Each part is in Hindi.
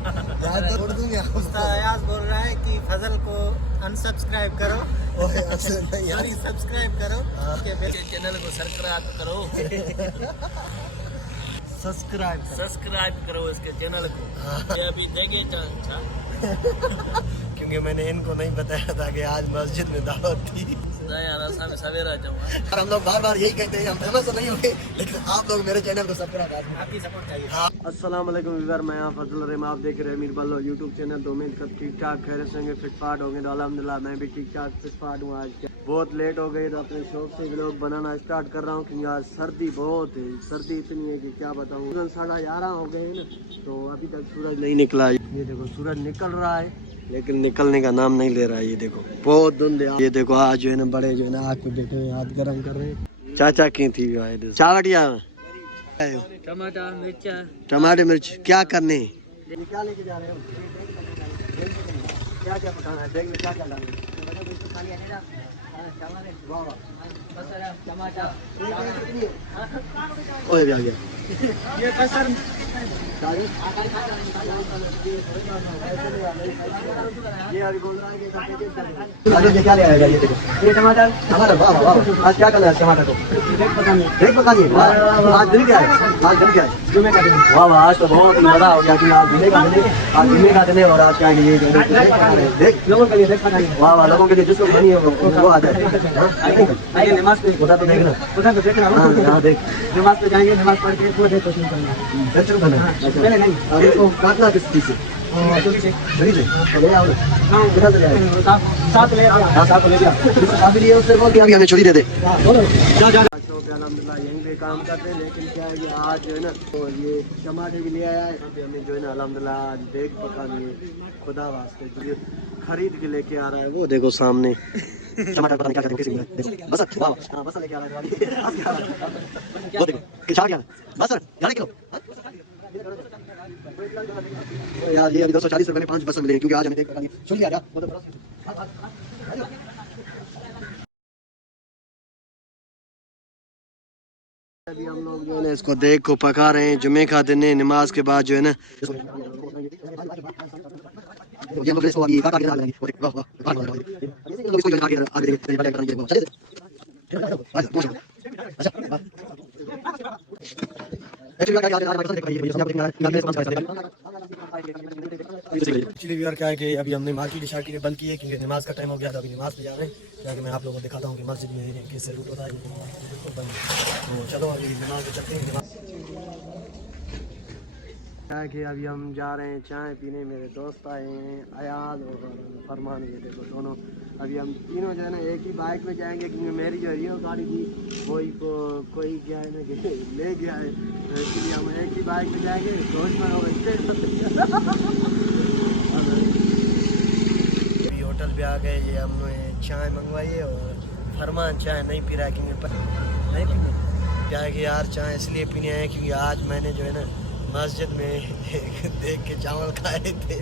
उस्ताद अयाज बोल रहा है कि फजल को अनसब्सक्राइब करो सॉरी सब्सक्राइब करो के चैनल को सब्सक्राइब करो सब्सक्राइब करो इसके चैनल को ये अभी देंगे क्योंकि मैंने इनको नहीं बताया था कि आज मस्जिद में दावत थी। सवेरा जाऊंगा। हम लोग बार बार यही कहते हैं, हम फेमस तो नहीं होंगे लेकिन आप लोग मेरे चैनल को सब्सक्राइब, आपकी सपोर्ट चाहिए। अस्सलाम वालेकुम व्यूअर, मैं यहाँ फजल रहमान, आप देख रहे हैं मीर बल्लो यूट्यूब चैनल। तो उम्मीद कर ठीक ठाक खैर होंगे, फिटफाट होंगे। तो अल्हम्दुलिल्लाह मैं भी ठीक ठाक फिटफाट हूँ। आज बहुत लेट हो गई तो अपने शौक से व्लॉग बनाना स्टार्ट कर रहा हूँ क्योंकि आज सर्दी बहुत है। सर्दी इतनी है कि क्या बताऊँ। 11:30 हो गए ना, तो अभी तक सूरज नहीं निकला। ये देखो सूरज निकल रहा है लेकिन निकलने का नाम नहीं ले रहा है। ये देखो बहुत धुंध है। ये देखो आज जो है ना बड़े जो है ना आग पे बैठे हुए हाथ गर्म कर रहे हैं। चाचा की थी चावटिया टमाटर मिर्चा टमाटर मिर्च क्या करने क्या लेके जा रहे हो? क्या क्या पकाना है? बैग में क्या क्या डालना है? ओए आ गया ये कसर ये अभी बोल रहा है कि क्या ले आएगा? ये देखो ये टमाटर टमाटर। वाह वाह, आज क्या करना है टमाटर को? देख पका दिए। आज दिन क्या है? आज दिन क्या है? जुम्मे का दिन। वाह वाह, आज तो बहुत मजा हो गया कि आज जुम्मे का दिन, आज जुम्मे का दिन है और आज क्या है ये देख लोगों के लिए देख पका। वाह वाह, लोगों के लिए जिसको बनी है वो आ जाए। नमाज पे उधर तो देखना, उधर तो देखना। हाँ देख, नमाज पे जाएंगे, नमाज पढ़ के वो देखो पहले नहीं अभी तो काटना किस चीज से? छुरी से ले आओ। हाँ किधर से जाएगा? साथ ले आओ। हाँ साथ ले आओ। अभी लिए उससे बोल के अभी हमें छुरी दे दे। जा जा अल्हम्दुलिल्लाह यहीं पे काम करते हैं। लेकिन क्या है कि आज जो है ना तो ये टमाटर भी ले आया है। हमें जो है ना अल्हम्दुलिल्लाह आज देख पकानी है। खुदा वास्ते जो खरीद के लेके आ रहा है वो देखो सामने टमाटर पता नहीं क्या करते हैं देखो। बस वाह हां बस लेके आ रहा है। वो देखो कितना क्या बस 11 किलो यार। ये अभी 240 रुपए में 5 बस मिलेंगे क्योंकि आज हमें देख पता नहीं सुन लिया जा। अभी हम लोग जो है ना इसको देख को पका रहे हैं। जुमे का दिन है, नमाज के बाद जो है ना ये लोग इसको अभी काट के डाल देंगे। वाह वाह इसको इसको आगे आगे देंगे। एक्चुअली व्यूअर क्या है कि अभी हमने मार्केट शार्केट बंद की है क्योंकि नमाज का टाइम हो गया था। अभी नमाज पे जा रहे हैं ताकि मैं आप लोगों को दिखाता हूँ कि मस्जिद में कैसे लूट होता है। तो चलो अभी नमाज पे चलते हैं। क्या है कि अभी हम जा रहे हैं चाय पीने। मेरे दोस्त आए हैं अयाल और फरमान। ये देखो दोनों अभी हम तीनों जो है ना एक ही बाइक में जाएंगे क्योंकि मेरी जो रियो गाड़ी थी कोई क्या है ना कि ले गया है, तो इसलिए हम एक ही बाइक में जाएंगे। सोच में अभी होटल पे आ गए। ये हमने चाय मंगवाई है और फरमान चाय नहीं पी रहा है क्योंकि नहीं पीते। क्या है कि यार चाय इसलिए पीने आए क्योंकि आज मैंने जो है ना मस्जिद में देख के चावल खाए थे।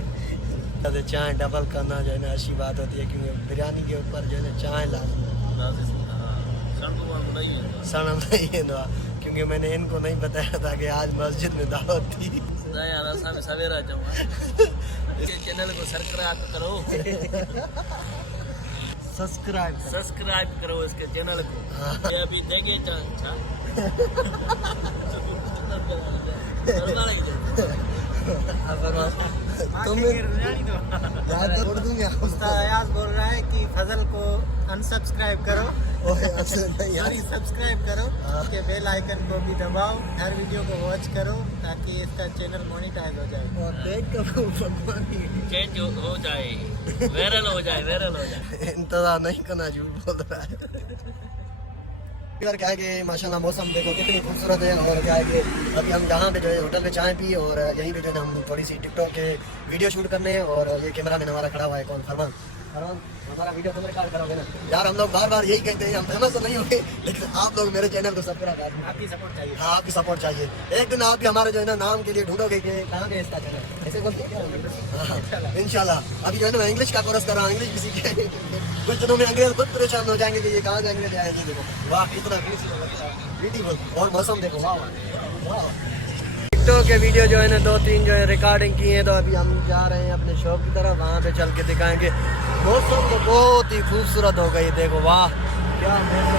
चाय डबल करना जो है ना अच्छी बात होती है क्योंकि बिरयानी के ऊपर जो है ना चाय लाजमी सनम नहीं है ना, क्योंकि मैंने इनको नहीं बताया था कि आज मस्जिद में दावत थी। सवेरा जाऊंगा। चैनल को सब्सक्राइब करो सब्सक्राइब करो इसके चैनल को। ये अभी देंगे उस्ताद अयाज बोल रहा है कि फजल को अनसब्सक्राइब करो सॉरी सब्सक्राइब करो, उसके बेल आइकन को भी दबाओ, हर वीडियो को वॉच करो ताकि इसका चैनल मोनेटाइज हो जाए और चेंज हो जाए, वायरल हो जाए। इंतजार नहीं करना, झूठ बोल रहा है। यार क्या है कि माशाल्लाह मौसम देखो कितनी खूबसूरत है। और क्या है कि अभी हम यहाँ पे जो है होटल पे चाय पी और यहीं पे जो है हम थोड़ी सी टिकटॉक के वीडियो शूट करने हैं। और ये कैमरा मैन हमारा खड़ा हुआ है कौन फरमान हमारा वीडियो कैमरा कार्ड करोगे ना यार। हम लोग बार बार यही कहते हैं, हम फेमस तो नहीं होंगे लेकिन आप लोग मेरे चैनल को सब्सक्राइब, आपकी सपोर्ट चाहिए। हाँ आपकी सपोर्ट चाहिए। एक दिन आप भी हमारे जो है ना नाम के लिए ढूंढोगे कि कहाँ पे इसका चैनल ऐसे बोलते इंशाल्लाह। अभी जो है ना मैं इंग्लिश का कोर्स कर रहा हूँ, इंग्लिश भी सीखे। कुछ दिनों में अंग्रेज खुद परेशान हो जाएंगे कि ये कहाँ जाएंगे जाएंगे। देखो वाह कितना ब्यूटीफुल और मौसम देखो वाह। टिकटॉक के वीडियो जो है ना 2-3 जो है रिकॉर्डिंग की है। तो अभी हम जा रहे हैं अपने शॉप की तरफ, वहाँ पे चल के दिखाएंगे। मौसम तो बहुत ही खूबसूरत हो गई, देखो वाह क्या मौसम